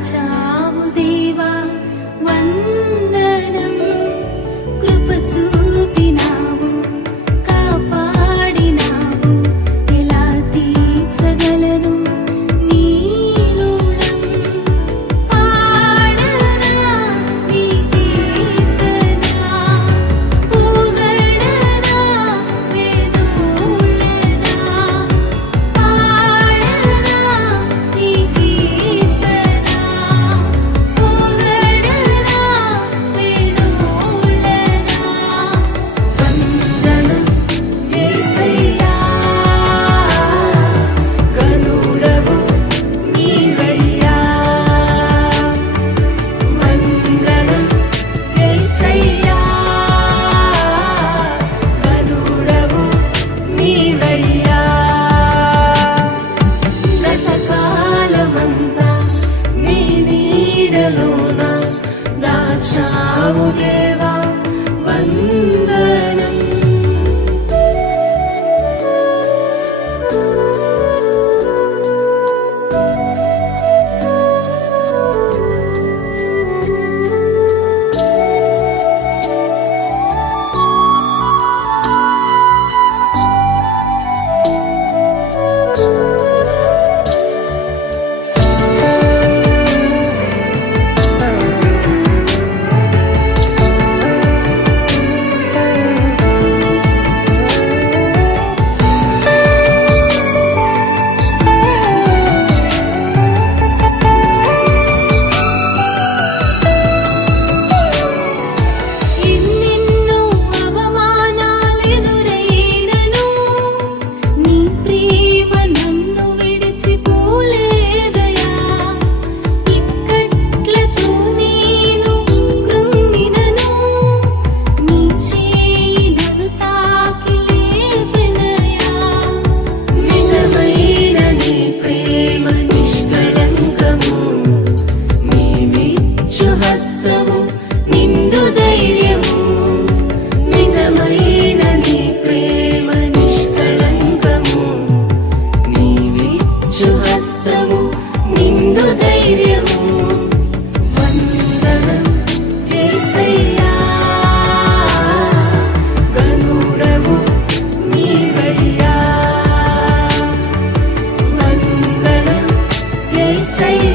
దాచావు దేవా వందనం. కృప చూపినావు, కాపాడినావు, ఎలా తీర్చగలను నీ రుణం. పాడనా నీ కీర్తన, పొగడనా వేదోళ్ళనా. పాడనా నీ కీర్తన, పొగడనా వేదోళ్ళనా. వందనం యేసయ్యా, గనుడవు నీవయ్యా. వందనం యేసయ్యా, గనుడవు నీవయ్యా. గతకాలమంతా నీ నీడలోన దాచావు దేవా వందనం. ఎన్నెన్నో అవమానాలెదురైనను నీ ప్రేమ నన్ను విడిచిపోలేదయా. ఇక్కట్లతో నేను కృంగినను నీ చేయి నన్ను తాకి లేపెనయా. నిజమైన నీ ప్రేమ నిష్కళంకము, నీ నిత్య హస్తము నిండు ధైర్యము. నిజమైన నీ ప్రేమ నిష్కళంకము, నీ నిత్య హస్తము నిండు ధైర్యము. వందనం యేసయ్యా, గనుడవు నీవయ్యా. వందనం యేసయ్యా,